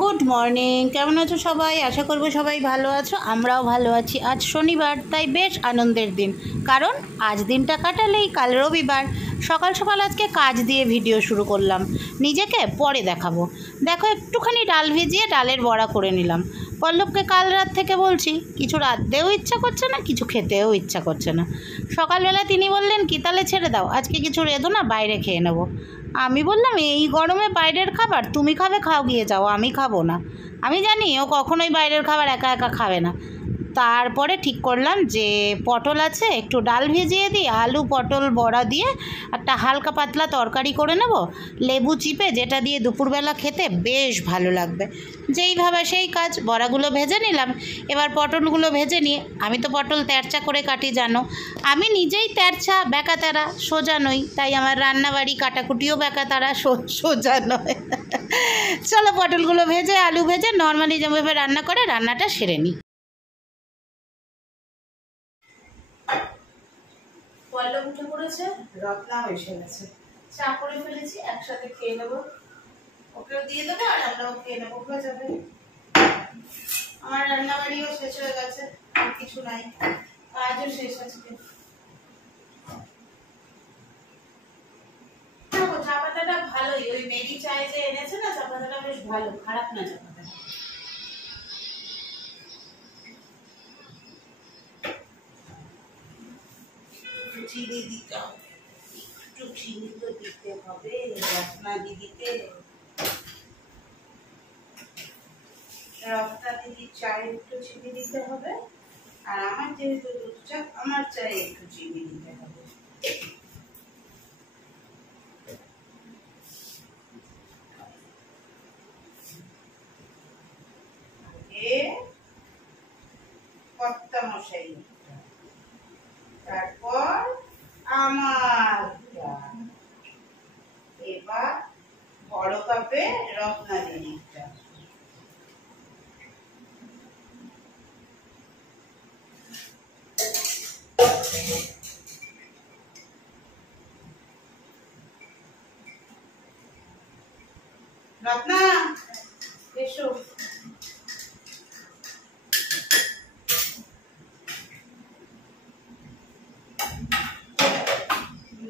Good morning, কেমন আছো সবাই? আশা করবো সবাই ভালো আছো, আমরাও ভালো আছি। আজ শনিবার, তাই বেশ আনন্দের দিন, কারণ আজ দিনটা কাটালেই কাল রবিবার। সকাল সকাল আজকে কাজ দিয়ে ভিডিও শুরু করলাম, নিজেকে পরে দেখাবো। দেখো, একটুখানি ডাল ভিজিয়ে ডালের বড়া করে নিলাম। পল্লবকে কাল রাত থেকে বলছি, কিছু রাঁধতেও ইচ্ছা করছে না, কিছু খেতেও ইচ্ছা করছে না। সকালবেলা তিনি বললেন কি, তাহলে ছেড়ে দাও, আজকে কিছু রেঁধো না, বাইরে খেয়ে নেবো। আমি বললাম, এই গরমে বাইরের খাবার তুমি খাবে, খাও, গিয়ে যাও, আমি খাবো না। আমি জানি ও কখনোই বাইরের খাবার একা একা খাবে না। তারপরে ঠিক করলাম যে পটল আছে, একটু ডাল ভিজিয়ে দিই, আলু পটল বড়া দিয়ে একটা হালকা পাতলা তরকারি করে নেব, লেবু চিপে, যেটা দিয়ে দুপুরবেলা খেতে বেশ ভালো লাগবে। যেই ভাবা সেই কাজ, বড়াগুলো ভেজে নিলাম। এবার পটলগুলো ভেজে নিয়ে, আমি তো পটল তেরচা করে কাটি জানো, আমি নিজেই তেরচা ব্যাকাতারা, সোজা নই, তাই আমার রান্নাবাড়ি কাটাকুটিও ব্যাকাতারা, সোজা নয়। চলো পটলগুলো ভেজে আলু ভেজে নর্মালি যেভাবে রান্না করে রান্নাটা সেরে নিই। পল্লব উঠে পড়েছে, রত্নাও এসে গেছে, চা করে ফেলেছি, একসাথে খেয়ে নেবো। ওকেও দিয়ে দেবো আর আমরাও খেয়ে নেবো, হয়ে যাবে। আমার রান্নাবাড়িও শেষ হয়ে গেছে, আর কিছু নাই, কাজও শেষ আজকে। দেখো, চা পাতাটা ভালোই, ওই মেরি চায় যে এনেছে না, চা পাতাটা বেশ ভালো, খারাপ না চা পাতা। চিনি দিতে হবে, একটু চিনি তো দিতে হবে রত্না দিদিকে। রত্না দিদির চায়ে একটু চিনি দিতে হবে, আর আমার যেহেতু দুধ চা, আমার চায়ে একটু চিনি দিতে হবে। কর্তা মশাই, তারপর আমার, এবার বড় কাপে রত্না দিদিটা। রত্না এসো।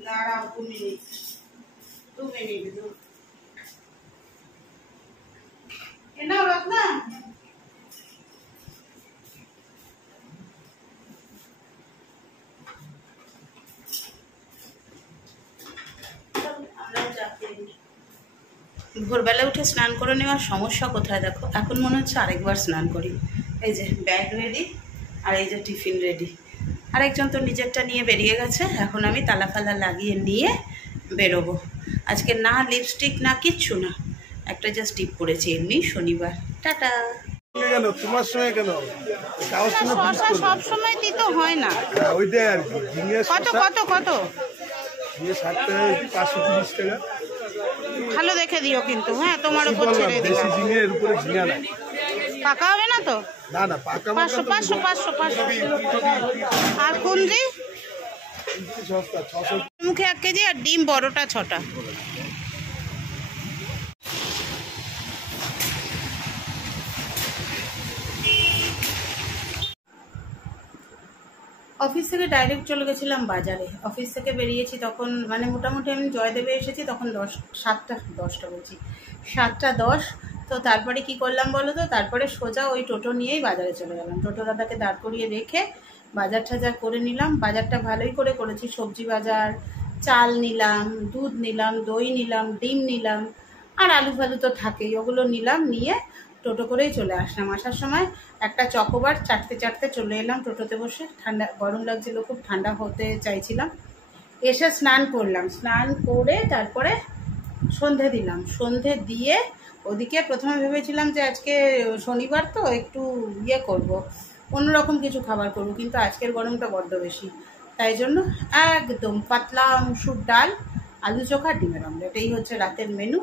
দাঁড়াও 2 মিনিট, 2 মিনিট। এনাও রত্না, ভোরবেলা উঠে স্নান করে নেওয়ার সমস্যা কোথায় দেখো, এখন মনে হচ্ছে আরেকবার স্নান করি। এই যে ব্যাগ রেডি, আর এই যে টিফিন রেডি। আরেকজন তো নিজেরটা নিয়ে বেরিয়ে গেছে, এখন আমি তালা ফালা লাগিয়ে নিয়ে বেরোবো। আজকে না লিপস্টিক না কিচ্ছু না, একটা জাস্ট টিপ করেছি, এমনি শনিবার। টাটা। কেন তোমার সঙ্গে কেন সব সময় দিতে হয় না, ওইটাই আর কি। কত কত কত 60 টাকা, 530 টাকা। ভালো দেখে দিও কিন্তু, হ্যাঁ, তোমার উপর ছেড়ে দিও। দেশি ঝিঙের উপরে ঝিঙা না, পাকা হবে না তো? না না, পাকা 500 500 500 500। আর কুঞ্জি সস্তা, 600 মুখে 1 কেজি, আর ডিম বড়টা 6টা। অফিস থেকে ডাইরেক্ট চলে গেছিলাম বাজারে। অফিস থেকে বেরিয়েছি তখন, মানে মোটামুটি আমি জয়দেবে এসেছি তখন 7:10। তো তারপরে কি করলাম বলো তো, তারপরে সোজা ওই টোটো নিয়েই বাজারে চলে গেলাম। টোটো দাদাকে দাঁড় করিয়ে রেখে বাজার টাজার করে নিলাম। বাজারটা ভালোই করে করেছি, সবজি বাজার, চাল নিলাম, দুধ নিলাম, দই নিলাম, ডিম নিলাম, আর আলু ফালু তো থাকেই, ওগুলো নিলাম। নিয়ে টোটো করেই চলে আসলাম। আসার সময় একটা চকোবার চাটতে চাটতে চলে এলাম টোটোতে বসে। ঠান্ডা, গরম লাগছিল খুব, ঠান্ডা হতে চাইছিলাম। এসে স্নান করলাম, স্নান করে তারপরে সন্ধে দিলাম। সন্ধে দিয়ে ওদিকে প্রথমে ভেবেছিলাম যে আজকে শনিবার তো একটু করব, অন্যরকম কিছু খাবার করব, কিন্তু আজকের গরমটা বড্ড বেশি, তাই জন্য একদম পাতলা মুসুর ডাল, আলু চোখা, ডিমের অমলেট, এই হচ্ছে রাতের মেনু।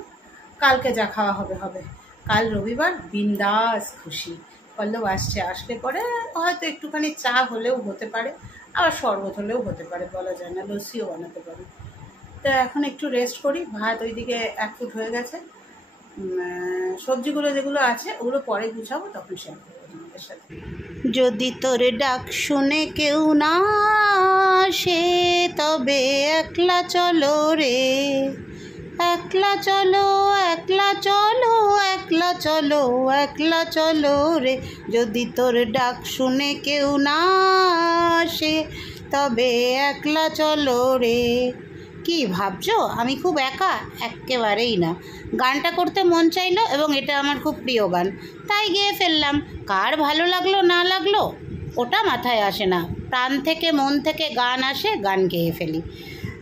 কালকে যা খাওয়া হবে হবে, কাল রবিবার, বিন্দাস খুশি। পল্লব আসছে, আসলে পরে হয়তো একটুখানি চা হলেও হতে পারে, আবার শরবত হলেও হতে পারে, বলা যায় না, লস্যিও বানাতে পারি। তো এখন একটু রেস্ট করি। ভাত ওইদিকে 1 ফুট হয়ে গেছে, সবজিগুলো যেগুলো আছে ওগুলো পরে গুছাবো, তখন শেয়ার করবো তোমাদের সাথে। যদি তোর ডাক শুনে কেউ না আসে তবে একলা চলো রে, একলা চলো, একলা চলো, একলা চলো, একলা চলো রে। যদি তোর ডাক শুনে কেউ না আসে তবে একলা চলো রে। কি ভাবছো আমি খুব একা? একেবারেই না। গানটা করতে মন চাইলো এবং এটা আমার খুব প্রিয় গান, তাই গেয়ে ফেললাম। কার ভালো লাগলো না লাগলো ওটা মাথায় আসে না, প্রাণ থেকে মন থেকে গান আসে, গান গেয়ে ফেলি।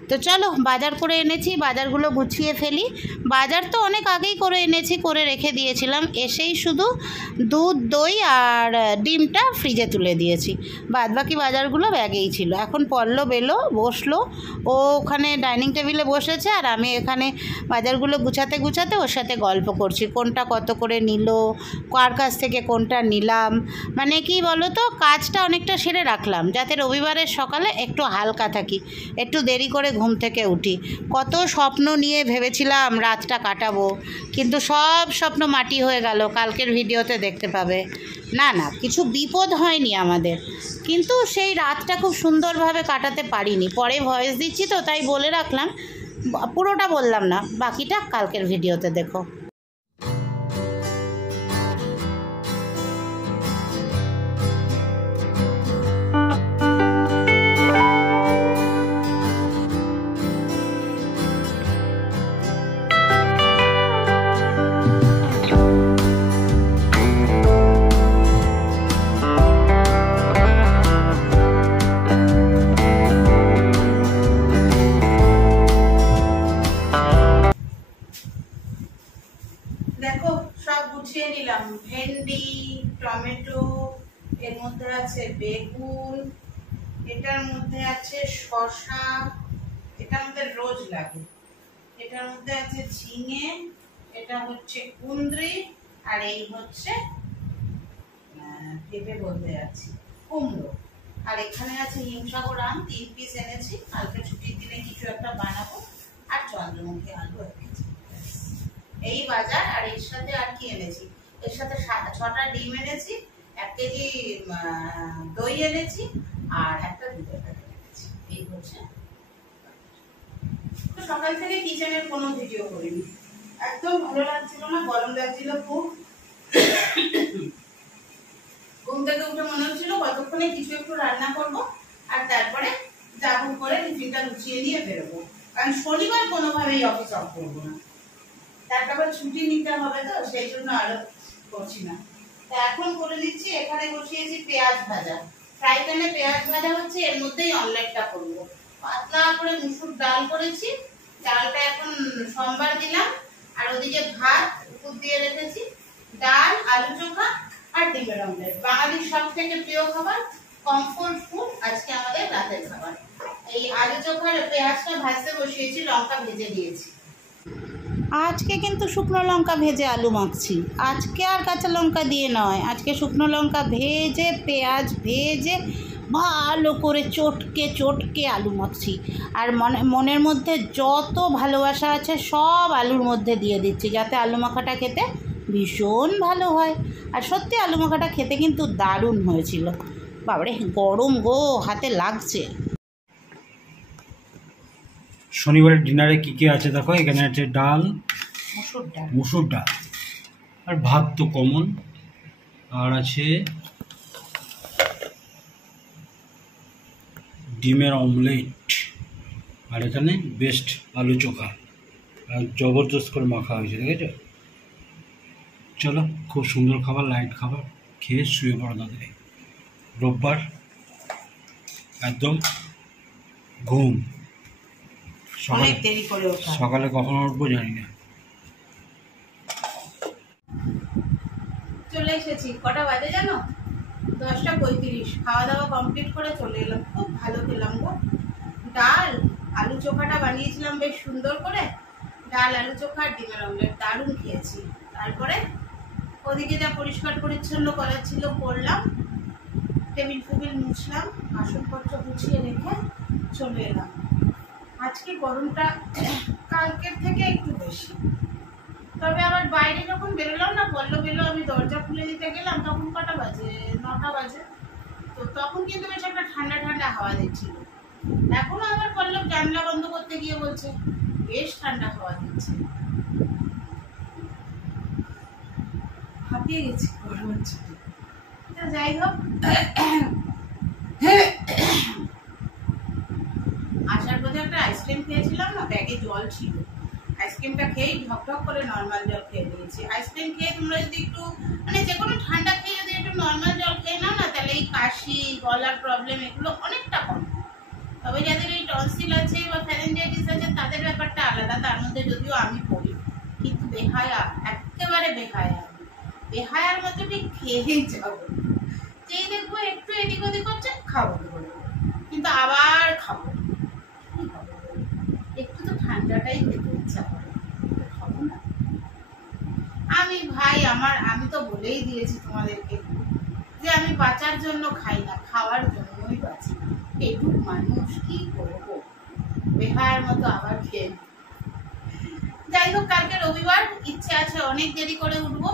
তো চলো, বাজার করে এনেছি, বাজারগুলো গুছিয়ে ফেলি। বাজার তো অনেক আগেই করে এনেছি, করে রেখে দিয়েছিলাম। এসেই শুধু দুধ, দই আর ডিমটা ফ্রিজে তুলে দিয়েছি, বাদবাকি বাজারগুলো ব্যাগেই ছিল। এখন পল্লব এলো, বসলো, ও ওখানে ডাইনিং টেবিলে বসেছে আর আমি এখানে বাজারগুলো গুছাতে গুছাতে ওর সাথে গল্প করছি, কোনটা কত করে নিল, কার কাছ থেকে কোনটা নিলাম। মানে কি বলো তো, কাজটা অনেকটা সেরে রাখলাম যাতে রবিবারের সকালে একটু হালকা থাকি, একটু দেরি করে ঘুম থেকে উঠি। কত স্বপ্ন নিয়ে ভেবেছিলাম রাতটা কাটাবো, কিন্তু সব স্বপ্ন মাটি হয়ে গেল, কালকের ভিডিওতে দেখতে পাবে। না না, কিছু বিপদ হয়নি আমাদের, কিন্তু সেই রাতটা খুব সুন্দরভাবে কাটাতে পারিনি। পরে ভয়েস দিচ্ছি তো তাই বলে রাখলাম, পুরোটা বললাম না, বাকিটা কালকের ভিডিওতে দেখো। দেখো সব গুছিয়ে নিলাম, ভেন্ডি, টমেটো, এর মধ্যে আছে বেগুন, এটার মধ্যে আছে শসা, এটার মধ্যে রোজ লাগে, এটার মধ্যে আছে ঝিঙে, এটা হচ্ছে কুঁদরি, আর এই হচ্ছে পেঁপে বলতে যাচ্ছি, কুমড়ো। আর এখানে আছে হিমসাগর আম, 3 পিস এনেছি, কালকে ছুটির দিনে কিছু একটা বানাবো। আর চন্দ্রমুখী আলু এনেছি। এই বাজার। আর এর সাথে আর কি এনেছি, এর সাথে 6টা ডিম এনেছি, 1 কেজি দই এনেছি, আর একটা দুধের প্যাকেট এনেছি। এই হচ্ছে। সকাল থেকে কিচেনের কোনো ভিডিও করিনি, একদম ভালো লাগছিল না, গরম লাগছিল খুব। ঘুম থেকে উঠে মনে হচ্ছিল কতক্ষণে কিছু একটু রান্না করব, আর তারপরে যাবো করে টিফিনটা গুছিয়ে নিয়ে বেরোবো, কারণ শনিবার কোনোভাবেই অফিস অফ করবো না, তারপর ছুটি নিতে হবে, তো সেই জন্য আরো করছি না। তা এখন করে দিচ্ছি। এখানে বসিয়েছি পেঁয়াজ ভাজা, ফ্রাই প্যানে পেঁয়াজ ভাজা হচ্ছে, এর মধ্যেই অমলেটটা করবো। পাতলা করে মুসুর ডাল করেছি, ডালটা এখন সোমবার দিলাম। আর ওদিকে ভাত উপর দিয়ে রেখেছি, ডাল, আলু চোখা আর ডিমের অমলেট, বাঙালির সব থেকে প্রিয় খাবার, কমফোর্ট ফুড। আজকে আমাদের রাতের খাবার এই আলু চোখার পেঁয়াজটা ভাজতে বসিয়েছি, লঙ্কা ভেজে দিয়েছি। আজকে কিন্তু শুকনো লঙ্কা ভেজে আলু মাখছি, আজকে আর কাঁচা লঙ্কা দিয়ে নয়, আজকে শুকনো লঙ্কা ভেজে পেঁয়াজ ভেজে ভালো করে চটকে চটকে আলু মাখছি। আর মনের মধ্যে যত ভালোবাসা আছে সব আলুর মধ্যে দিয়ে দিচ্ছি, যাতে আলু মাখাটা খেতে ভীষণ ভালো হয়। আর সত্যি আলু মাখাটা খেতে কিন্তু দারুণ হয়েছিল। বাবারে গরম গো, হাতে লাগছে। শনিবারের ডিনারে কি কি আছে দেখো, এখানে আছে ডাল, মুসুর ডাল, আর ভাত তো কমন, আর আছে ডিমের অমলেট, আর এখানে বেস্ট আলু চোখা, আর জবরদস্ত করে মাখা হয়েছে, দেখেছো? চলো, খুব সুন্দর খাবার, লাইট খাবার, খেয়ে শুয়ে পড়ো তাদের। রোববার একদম ঘুম, সকালে কখন উঠবো জানি না। চলে এসেছি, কটা বাজে জানো? 10:35। খাওয়া দাওয়া কমপ্লিট করে চলে এলাম, খুব ভালো খেলাম গো। ডাল, আলু চোখাটা বানিয়েছিলাম বেশ সুন্দর করে, ডাল, আলু চোখা আর ডিমের অমলেট, দারুণ খেয়েছি। তারপরে ওদিকে যা পরিষ্কার পরিচ্ছন্ন করার ছিল করলাম, টেবিল ফুবিল মুছলাম, বাসনপত্র গুছিয়ে রেখে চলে এলাম। আজকে গরমটা কালকের থেকে একটু বেশি, তবে আবার বাইরে যখন বেরোলাম না, পল্লব এলো, আমি দরজা খুলে দিতে গেলাম, তখন কটা বাজে, 9টা বাজে। তো তখন কিন্তু বেশ একটা ঠান্ডা ঠান্ডা হাওয়া দিচ্ছিল। এখনো আবার পল্লব জানলা বন্ধ করতে গিয়ে বলছে বেশ ঠান্ডা হাওয়া দিচ্ছে। হাঁপিয়ে গেছি গরমের ছুটি। যাই হোক, আসার পথে একটা আইসক্রিম খেয়েছিলাম না, ব্যাগে জল ছিল, আইসক্রিমটা খেয়েই ঢকঢক করে নর্মাল জল খেয়ে নিয়েছি। আইসক্রিম খেয়ে তোমরা যদি একটু মানে যে কোনো ঠান্ডা খেয়ে যদি একটু নর্মাল জল খেয়ে নাও না, তাহলে এই কাশি, গলার প্রবলেম এগুলো অনেকটা কম। তবে যাদের এই টনসিল আছে বা ফ্যারেঞ্জাইটিস আছে তাদের ব্যাপারটা আলাদা, তার মধ্যে যদিও আমি পড়ি, কিন্তু বেহায়া, একেবারে বেহায়া, বেহায়ার মতো ঠিক খেয়েই যাবো। যেই দেখবো একটু এদিক ওদিক হচ্ছে খাবো, কিন্তু আবার খাবো, একটু তো ঠান্ডাটাই খেতে ইচ্ছা করে, খাবো না আমি ভাই। আমি তো বলেই দিয়েছি তোমাদেরকে যে আমি বাঁচার জন্য খাই না, খাওয়ার জন্যই বাঁচি। এটুক মানুষ, কি করবো, বেহায়ার মতো আবার খেয়ে। যাই হোক, কালকে রবিবার, ইচ্ছে আছে অনেক দেরি করে উঠবো।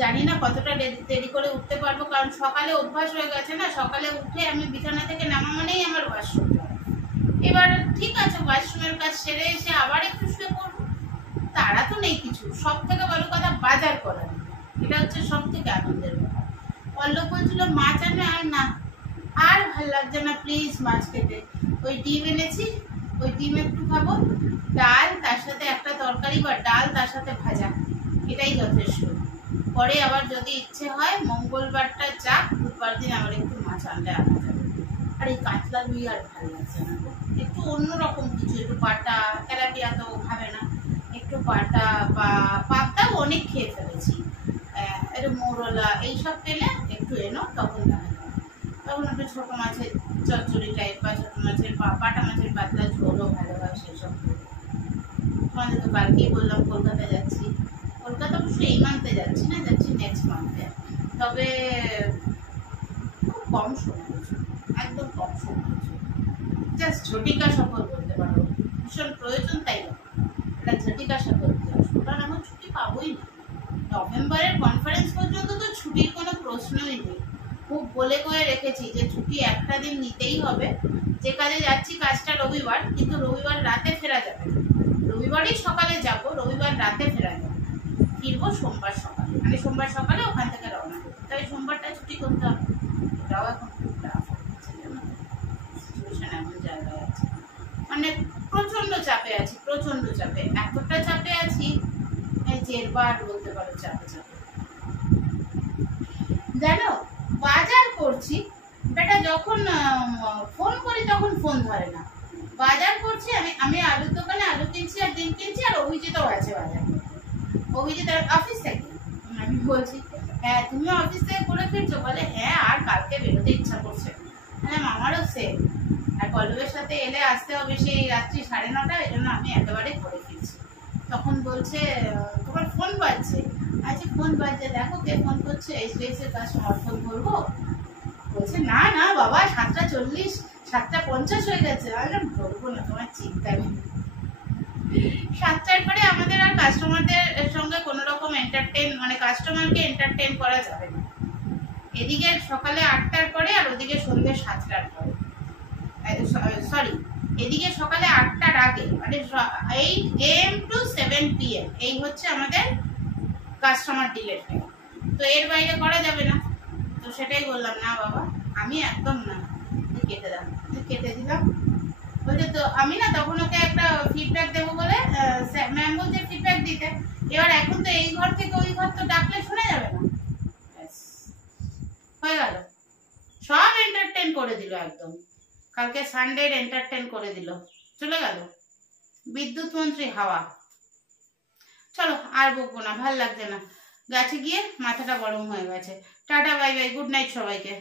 জানি না কতটা দেরি করে উঠতে পারবো, কারণ সকালে অভ্যাস হয়ে গেছে না, সকালে উঠে আমি বিছানা থেকে নামা মানেই আমার ওয়াশরুম যায়। এবার ঠিক আছে, ওয়াশরুমের কাজ সেরে এসে আবার একটু শুয়ে পড়বো, তারা তো নেই কিছু। সব থেকে বড় কথা বাজার করা, এটা হচ্ছে সব থেকে আনন্দের ব্যাপার। পল্লব বলছিল মাছ আনে, আর না, আর ভাল লাগছে না প্লিজ মাছ খেতে। ওই ডিম এনেছি, ওই ডিম একটু খাবো, ডাল তার সাথে একটা তরকারি বা ডাল তার সাথে ভাজা, এটাই যথেষ্ট। পরে আবার যদি ইচ্ছে হয় মঙ্গলবারটা যাক, বুধবার দিন আবার একটু মাছ আনলে আনা যাবে। আর এই কাতলা রুই আর ভালো লাগছে না, একটু অন্যরকম কিছু, একটু বাটা, তেলাপিয়া তো খাবে না, একটু বাটা বা পাবদাও অনেক খেয়ে ফেলেছি, একটু মোরলা এইসব পেলে একটু এনো, তখন একটু ছোট মাছের চচ্চড়ি টাইপ বা ছোট মাছের বাটা মাছের পাতলা ঝোলও ভালো হয়, সেসব। তোমাদের তো কালকেই বললাম কলকাতা যাচ্ছি, কলকাতা অবশ্য এই মান্থে যাচ্ছি না, যাচ্ছি নেক্সট মান্থে। তবে খুব কম সময়, একদম কম সময়, জাস্ট ঝটিকা সফর করতে পারবো, ভীষণ প্রয়োজন তাই না, এটা ঝটিকা সফর দিয়ে আসবো, কারণ আমার ছুটি পাবোই না। নভেম্বরের কনফারেন্স পর্যন্ত তো ছুটির কোনো প্রশ্নই নেই। খুব বলে করে রেখেছি যে ছুটি একটা দিন নিতেই হবে, যে কাজে যাচ্ছি কাজটা রবিবার, কিন্তু রবিবার রাতে ফেরা যাবে না, রবিবারই সকালে যাব, রবিবার রাতে ফেরা যাবে, ফিরবো সোমবার সকালে, মানে সোমবার সকালে ওখান থেকে রওনা করবো, তাই সোমবারটা ছুটি করতে হবে। এটাও এখন খুব টাফ হচ্ছে, সিচুয়েশন এমন জায়গায় আছে, মানে প্রচন্ড চাপে আছি, প্রচন্ড চাপে, এতটা চাপে আছি জেরবার বলতে পারো, চাপে চাপে। জানো, বাজার করছি, বেটা যখন ফোন করি তখন ফোন ধরে না, বাজার করছি আমি আলুর দোকানে আলু কিনছি আর ডিম কিনছি, আর অভিজিৎও আছে বাজার করতে, অভিজিৎ অফিস থেকে। আমি বলছি হ্যাঁ তুমি অফিস থেকে করে ফিরছো, বলে হ্যাঁ আর কালকে বেরোতে ইচ্ছা করছে, আমারও সেম, আর পল্লবের সাথে এলে আসতে হবে সেই রাত্রি 9:30, এই জন্য আমি একেবারে করে ফিরছি। তখন বলছে তোমার ফোন বাজছে, আচ্ছা ফোন বাজছে, দেখো কে ফোন করছে, এইচডিএফসির কাস্টমার, ফোন করবো? বলছে না না বাবা 7:40, 7:50 হয়ে গেছে। আমি বলবো না, তোমার চিন্তা নেই, 7টার পরে আমাদের আর কাস্টমারদের সঙ্গে কোনো রকম মানে কাস্টমারকে এন্টারটেন করা যাবে না, এদিকে সকালে 8টার পরে আর ওদিকে সন্ধ্যে 7টার পরে, সরি এদিকে সকালে 8টার আগে, মানে 8 AM to 7 PM, এই হচ্ছে আমাদের কাস্টমার ডিলেট টাইম, তো এর বাইরে করা যাবে না। তো সেটাই বললাম, না বাবা আমি একদম না, কেটে দাও, কেটে দিলাম। বলছে তো আমি না তখন ওকে একটা ফিডব্যাক দেবো বলে ম্যাম বলছে ফিডব্যাক দিতে, এবার এখন তো এই ঘর থেকে ওই ঘর তো ডাকলে শোনা যাবে না, হয়ে গেল, সব এন্টারটেন করে দিল একদম, কালকে সানডে এন্টারটেন করে দিল, চলে গেল বিদ্যুৎ মন্ত্রী হাওয়া। চলো আর বকবো না, ভাল লাগছে না, গাছে গিয়ে মাথাটা গরম হয়ে গেছে। Tata bye bye, good night সবাইকে।